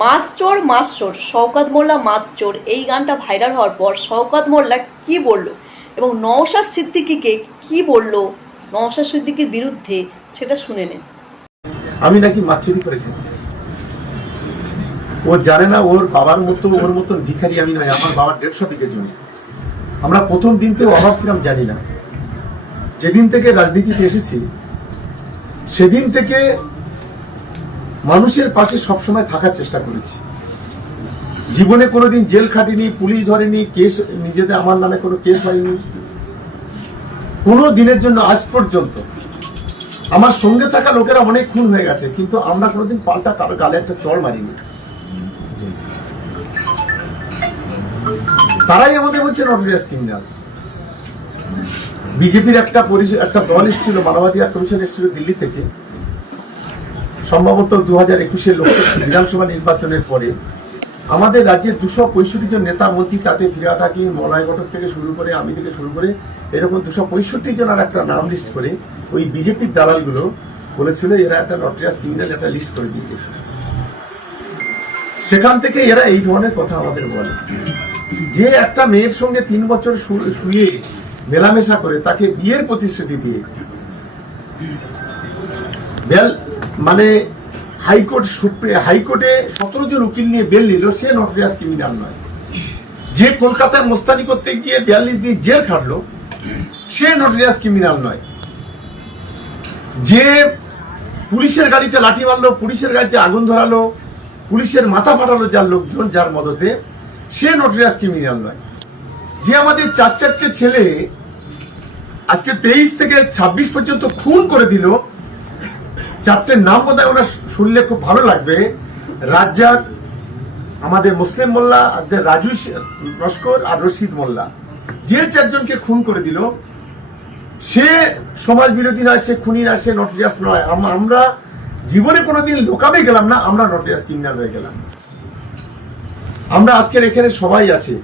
মাস চোর শওকত মোল্লা মাস চোর এই গানটা ভাইরাল হওয়ার পর শওকত মোল্লা কি বলল এবং নওশাদ সিদ্দিকীকে কি বলল নওশাদ সিদ্দিকীর বিরুদ্ধে সেটা শুনে নেন। আমি নাকি মাছ চুরি করেছি, ও জানে না ওর বাবার মতো ওর মতন ভিখারি আমি নয়। আমার বাবার 150 বিঘে জমি। আমরা প্রথম দিন থেকে অভাব কিরাম জানি না। যেদিন থেকে রাজনীতিতে এসেছি সেদিন থেকে মানুষের পাশে সবসময় থাকার চেষ্টা করেছি। জীবনে কোনোদিন জেল খাটিনি, পুলিশ ধরেনি, কেস নিজেদের আমার নামে কোনো কেস হয়নি কোনো দিনের জন্য আজ পর্যন্ত। আমার সঙ্গে থাকা লোকেরা অনেক খুন হয়ে গেছে, কিন্তু আমরা কোনোদিন পাল্টা কারো গালে একটা চড় মারিনি। তারাই আমাদের বলছে নটোরিয়াস ক্রিমিনাল। বিজেপির একটা দল এসেছিল, মানবাধিকার কমিশন এসেছিল দিল্লি থেকে, সম্ভবত 2021 লোকসভা বিধানসভা নির্বাচনের পরে। আমাদের রাজ্যের 265 জন নেতা মন্ত্রী, তাতে ফিরাদ হাকিম, মলয় ঘটক থেকে শুরু করে আমি থেকে শুরু করে এরকম 265 জনের একটা নাম লিস্ট করে ওই বিজেপির দালালগুলো বলেছিল এরা একটা নটোরিয়াস ক্রিমিনাল একটা লিস্ট করে দিয়ে গেছে। সেখান থেকে এরা এই ধরনের কথা আমাদের বলে যে একটা মেয়ের সঙ্গে 3 বছর শুয়ে মেলামেশা করে তাকে বিয়ের প্রতিশ্রুতি দিয়ে মানে হাইকোর্টে 17 জন উকিল নিয়ে বেল নিল, সে নটোরিয়াস ক্রিমিনাল নয়। যে কলকাতায় মোস্তানি করতে গিয়ে 42 দিন জেল খাটলো, সে নটোরিয়াস ক্রিমিনাল নয়। যে পুলিশের গাড়িতে লাঠি মারলো, পুলিশের গাড়িতে আগুন ধরালো, পুলিশের মাথা ফাটালো যার লোকজন যার মদতে, সে নটোরিয়াস ক্রিমিনাল নয়। যে আমাদের 4 ছেলে আজকে 23 থেকে 26 পর্যন্ত খুন করে দিল, 4টের নাম বোধহয় ওনার শুনলে খুব ভালো লাগবে। রাজ্জাক, আমাদের মুসলিম মোল্লা, রাজু লস্কর আর রশিদ মোল্লা, যে 4 জনকে খুন করে দিল, সে সমাজ বিরোধী নয়, সে খুনি নয়, সে নটোরিয়াস নয়। আমরা জীবনে কোনোদিন লোকাবে গেলাম না, আমরা নটোরিয়াস ক্রিমিনাল হয়ে গেলাম। আমরা আজকের এখানে সবাই আছে।